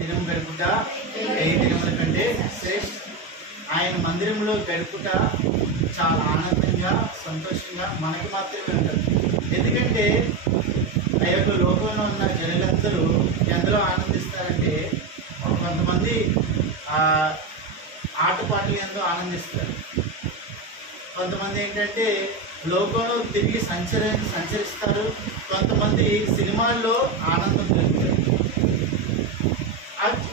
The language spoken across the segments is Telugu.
దినం గడుపుట వెయ్యి దినముల కంటే శ్రేష్ఠ. ఆయన మందిరంలో గడుపుట చాలా ఆనందంగా సంతోషంగా మనకి మాత్రమే ఉంటుంది. ఎందుకంటే ఆ యొక్క లోకంలో ఉన్న జనులందరూ ఎందులో ఆనందిస్తారంటే, కొంతమంది ఆటపాటలు ఎంతో ఆనందిస్తారు, కొంతమంది ఏంటంటే లోకంలో తిరిగి సంచరిస్తారు, కొంతమంది సినిమాల్లో ఆనందం దొరుకుతారు.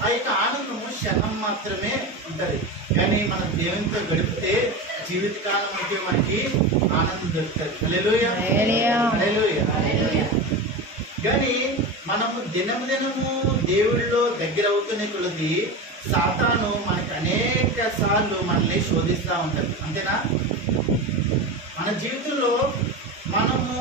ఆ యొక్క ఆనందము క్షణం మాత్రమే ఉంటుంది. కానీ మన దేవునితో గడిపితే జీవితకాలం అంటే మనకి ఆనందం దొరుకుతుంది. హల్లెలూయా, హల్లెలూయా. కానీ మనము దినము దేవుళ్ళలో దగ్గర అవుతున్న కొలది సాతాను మనకి అనేక సార్లు మనల్ని శోధిస్తూ ఉంటారు. అంతేనా? మన జీవితంలో మనము